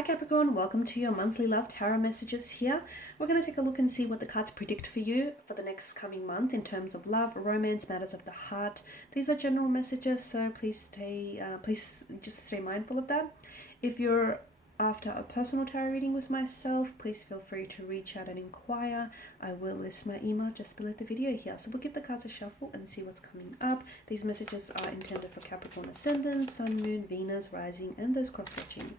Hi Capricorn, welcome to your monthly love tarot messages here. We're going to take a look and see what the cards predict for you for the next coming month in terms of love, romance, matters of the heart. These are general messages, so please just stay mindful of that. If you're after a personal tarot reading with myself, please feel free to reach out and inquire. I will list my email just below the video here. So we'll give the cards a shuffle and see what's coming up. These messages are intended for Capricorn Ascendant, Sun, Moon, Venus, Rising, and those cross-watching.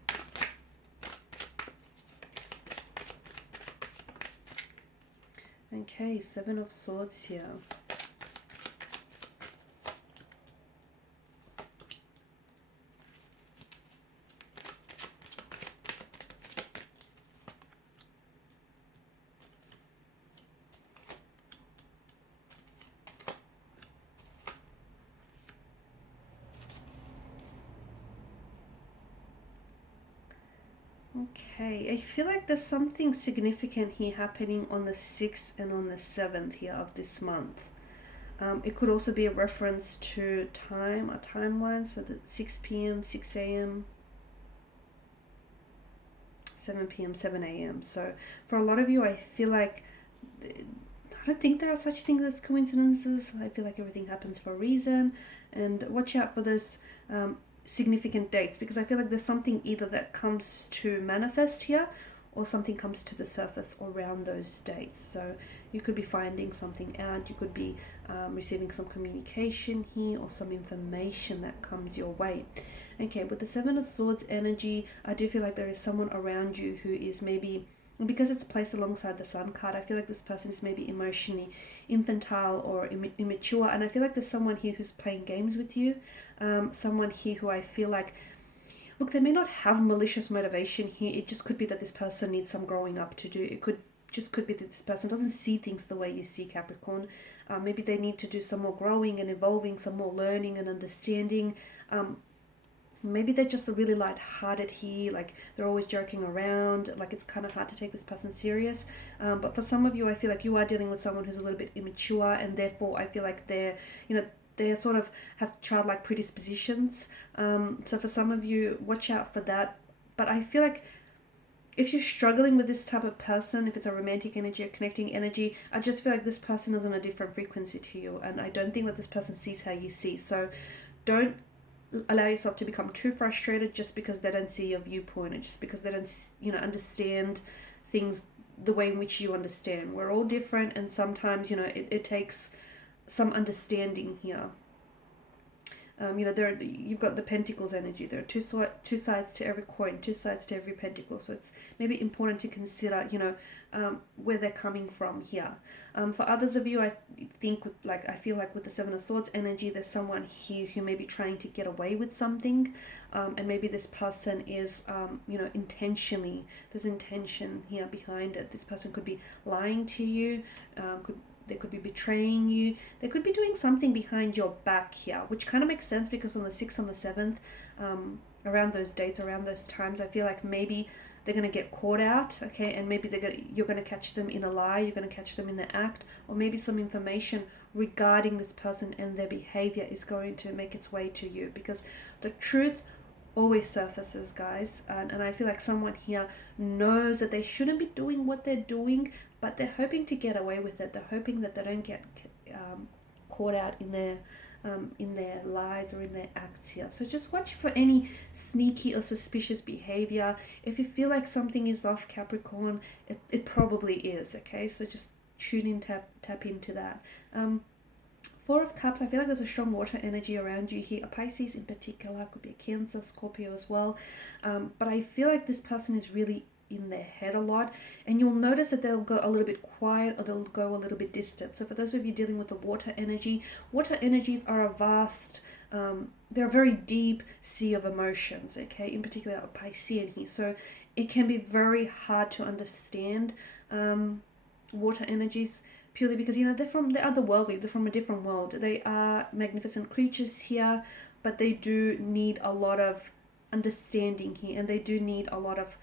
Okay, Seven of Swords here. Okay, I feel like there's something significant here happening on the 6th and on the 7th here of this month. It could also be a reference to time, a timeline, so that 6 p.m., 6 a.m., 7 p.m., 7 a.m. So for a lot of you, I feel like, I don't think there are such things as coincidences. I feel like everything happens for a reason, and watch out for those significant dates, because I feel like there's something either that comes to manifest here or something comes to the surface around those dates. So you could be finding something out, you could be receiving some communication here or some information that comes your way. Okay, with the Seven of Swords energy, I do feel like there is someone around you who is maybe, because it's placed alongside the Sun card, I feel like this person is maybe emotionally infantile or immature, and I feel like there's someone here who's playing games with you, someone here who I feel like, look, they may not have malicious motivation here. It just could be that this person needs some growing up to do. It could be that this person doesn't see things the way you see, Capricorn. Maybe they need to do some more growing and evolving, some more learning and understanding. Maybe they're just really light-hearted here, like they're always joking around, like it's kind of hard to take this person serious. But for some of you, I feel like you are dealing with someone who's a little bit immature, and therefore I feel like they sort of have childlike predispositions. So for some of you, watch out for that. But I feel like if you're struggling with this type of person, if it's a romantic energy, a connecting energy, I just feel like this person is on a different frequency to you, and I don't think that this person sees how you see. So don't allow yourself to become too frustrated just because they don't see your viewpoint, and just because they don't understand things the way in which you understand. We're all different, and sometimes it takes some understanding here. You've got the Pentacles energy. There are two sides to every coin, two sides to every pentacle. So it's maybe important to consider, where they're coming from here. For others of you, I feel like with the Seven of Swords energy, there's someone here who may be trying to get away with something, and maybe this person is, intentionally. There's intention here behind it. This person could be lying to you, they could be betraying you. They could be doing something behind your back here, which kind of makes sense because on the 6th, on the 7th, around those dates, around those times, I feel like maybe they're going to get caught out, okay? And maybe you're going to catch them in a lie, you're going to catch them in the act, or maybe some information regarding this person and their behavior is going to make its way to you, because the truth always surfaces, guys. And I feel like someone here knows that they shouldn't be doing what they're doing, but they're hoping to get away with it. They're hoping that they don't get caught out in their lies or in their acts here. So just watch for any sneaky or suspicious behavior. If you feel like something is off, Capricorn, it probably is, okay? So just tune in, tap into that. Four of Cups, I feel like there's a strong water energy around you here. A Pisces in particular, could be a Cancer, Scorpio as well. But I feel like this person is really in their head a lot, and you'll notice that they'll go a little bit quiet or they'll go a little bit distant. So for those of you dealing with the water energies are a vast, they're a very deep sea of emotions, okay? In particular, a Piscean here. So it can be very hard to understand water energies, purely because they're otherworldly, they're from a different world. They are magnificent creatures here, but they do need a lot of understanding here, and they do need a lot of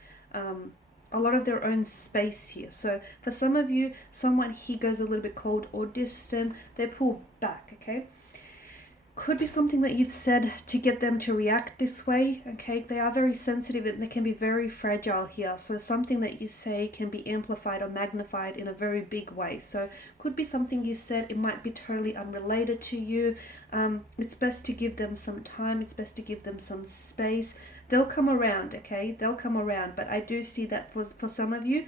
their own space here. So for some of you, someone here goes a little bit cold or distant, they pull back, okay? Could be something that you've said to get them to react this way, okay? They are very sensitive and they can be very fragile here. So something that you say can be amplified or magnified in a very big way. So could be something you said, it might be totally unrelated to you. It's best to give them some time. It's best to give them some space. They'll come around, okay? They'll come around. But I do see that for some of you,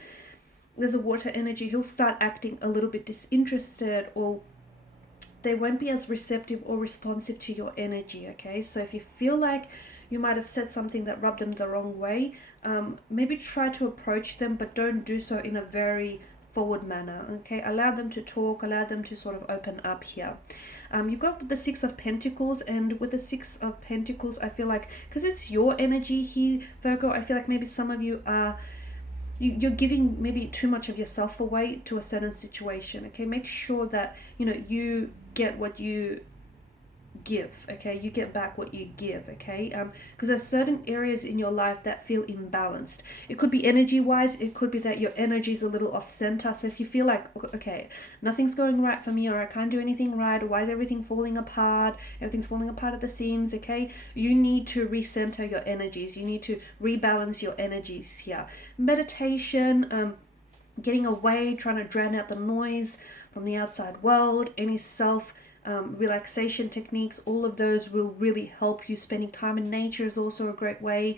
there's a water energy. He'll start acting a little bit disinterested, or they won't be as receptive or responsive to your energy, okay? So if you feel like you might have said something that rubbed them the wrong way, maybe try to approach them, but don't do so in a very forward manner, okay? Allow them to talk, allow them to sort of open up here. You've got the Six of Pentacles, and with the Six of Pentacles, I feel like, because it's your energy here, Virgo, I feel like maybe some of you are, you're giving maybe too much of yourself away to a certain situation, okay? Make sure that, you get what you give, okay? You get back what you give, okay? Because there's certain areas in your life that feel imbalanced. It could be energy-wise. It could be that your energy is a little off-center. So if you feel like, okay, nothing's going right for me, or I can't do anything right, or why is everything falling apart? Everything's falling apart at the seams, okay? You need to recenter your energies. You need to rebalance your energies here. Meditation, getting away, trying to drown out the noise from the outside world, any relaxation techniques, all of those will really help you. Spending time in nature is also a great way.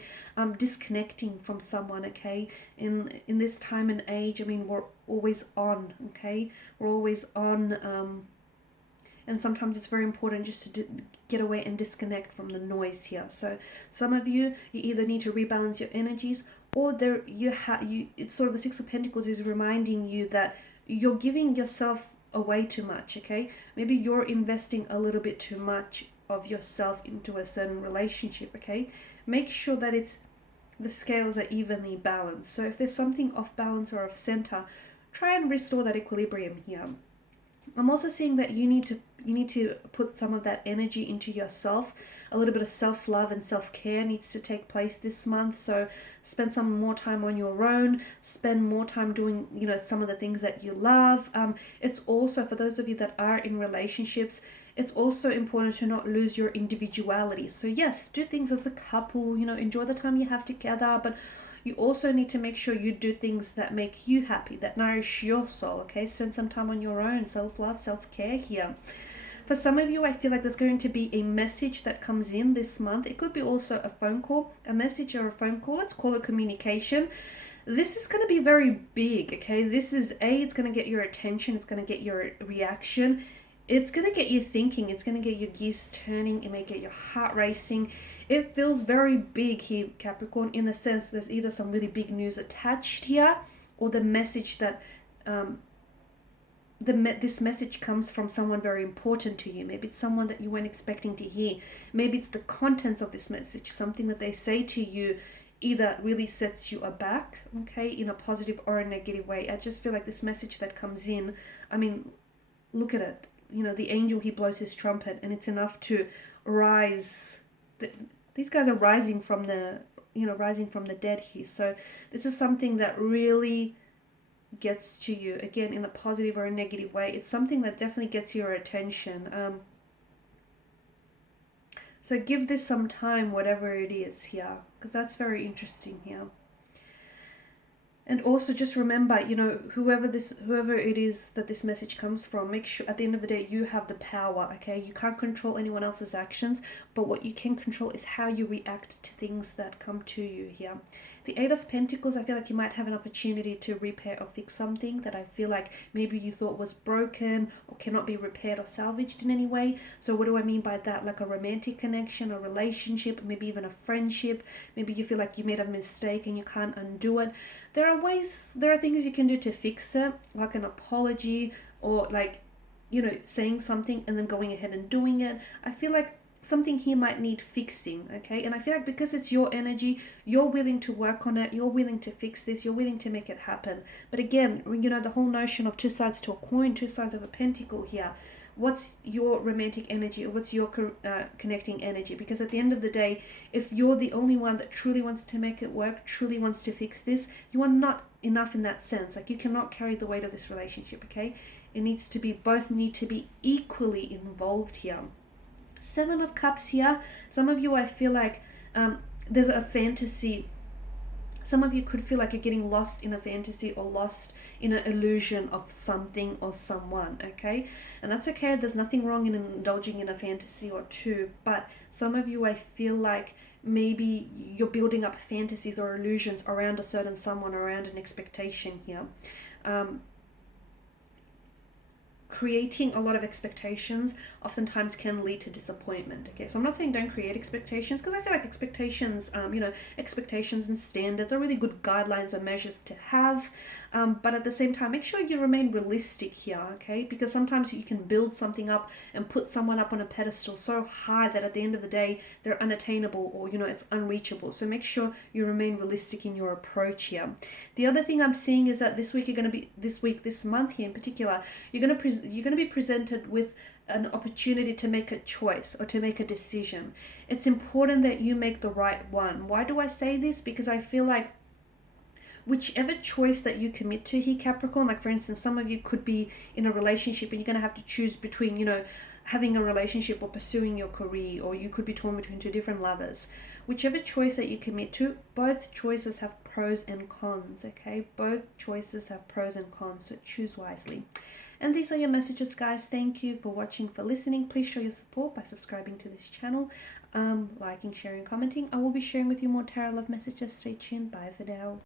Disconnecting from someone, okay? In this time and age, I mean, we're always on, okay? We're always on, and sometimes it's very important just to get away and disconnect from the noise here. So some of you either need to rebalance your energies, or it's sort of the Six of Pentacles is reminding you that you're giving yourself away too much, okay? Maybe you're investing a little bit too much of yourself into a certain relationship, okay? Make sure that the scales are evenly balanced. So if there's something off balance or off center, try and restore that equilibrium here. I'm also seeing that you need to put some of that energy into yourself. A little bit of self-love and self-care needs to take place this month. So spend some more time on your own. Spend more time doing, some of the things that you love. It's also, for those of you that are in relationships, it's also important to not lose your individuality. So yes, do things as a couple, enjoy the time you have together, but you also need to make sure you do things that make you happy, that nourish your soul, okay? Spend some time on your own, self-love, self-care here. For some of you, I feel like there's going to be a message that comes in this month. It could be also a phone call, a message or a phone call. Let's call it communication. This is going to be very big, okay? This is, it's going to get your attention. It's going to get your reaction. It's going to get you thinking. It's going to get your gears turning. It may get your heart racing. It feels very big here, Capricorn, in the sense there's either some really big news attached here, or the message that this message comes from someone very important to you. Maybe it's someone that you weren't expecting to hear. Maybe it's the contents of this message, something that they say to you either really sets you aback, okay, in a positive or a negative way. I just feel like this message that comes in, I mean, look at it. The angel, he blows his trumpet, and it's enough to rise. These guys are rising from the dead here. So this is something that really gets to you, again, in a positive or a negative way. It's something that definitely gets your attention. So give this some time, whatever it is here, because that's very interesting here. And also just remember, whoever it is that this message comes from, make sure at the end of the day you have the power, okay? You can't control anyone else's actions, but what you can control is how you react to things that come to you here. The Eight of Pentacles, I feel like you might have an opportunity to repair or fix something that I feel like maybe you thought was broken or cannot be repaired or salvaged in any way. So what do I mean by that? Like a romantic connection, a relationship, maybe even a friendship. Maybe you feel like you made a mistake and you can't undo it. There are things you can do to fix it, like an apology, or saying something and then going ahead and doing it. I feel like something here might need fixing, okay? And I feel like because it's your energy, you're willing to work on it, you're willing to fix this, you're willing to make it happen. But again, the whole notion of two sides to a coin, two sides of a pentacle here. What's your romantic energy, or what's your connecting energy? Because at the end of the day, if you're the only one that truly wants to make it work, truly wants to fix this, you are not enough in that sense. Like, you cannot carry the weight of this relationship, okay? Both need to be equally involved here. Seven of Cups here. Some of you, I feel like there's a fantasy. Some of you could feel like you're getting lost in a fantasy or lost in an illusion of something or someone, okay? And that's okay. There's nothing wrong in indulging in a fantasy or two, but some of you, I feel like maybe you're building up fantasies or illusions around a certain someone, around an expectation here. Creating a lot of expectations oftentimes can lead to disappointment. Okay, so I'm not saying don't create expectations, because I feel like expectations, expectations and standards are really good guidelines or measures to have. But at the same time, make sure you remain realistic here, okay? Because sometimes you can build something up and put someone up on a pedestal so high that at the end of the day, they're unattainable, or, it's unreachable. So make sure you remain realistic in your approach here. The other thing I'm seeing is that this month here in particular, you're going to be presented with an opportunity to make a choice or to make a decision. It's important that you make the right one. Why do I say this? Because I feel like whichever choice that you commit to here, Capricorn, like for instance, some of you could be in a relationship and you're going to have to choose between, having a relationship or pursuing your career, or you could be torn between two different lovers. Whichever choice that you commit to, both choices have pros and cons, okay? Both choices have pros and cons, so choose wisely. And these are your messages, guys. Thank you for watching, for listening. Please show your support by subscribing to this channel, liking, sharing, commenting. I will be sharing with you more tarot love messages. Stay tuned. Bye for now.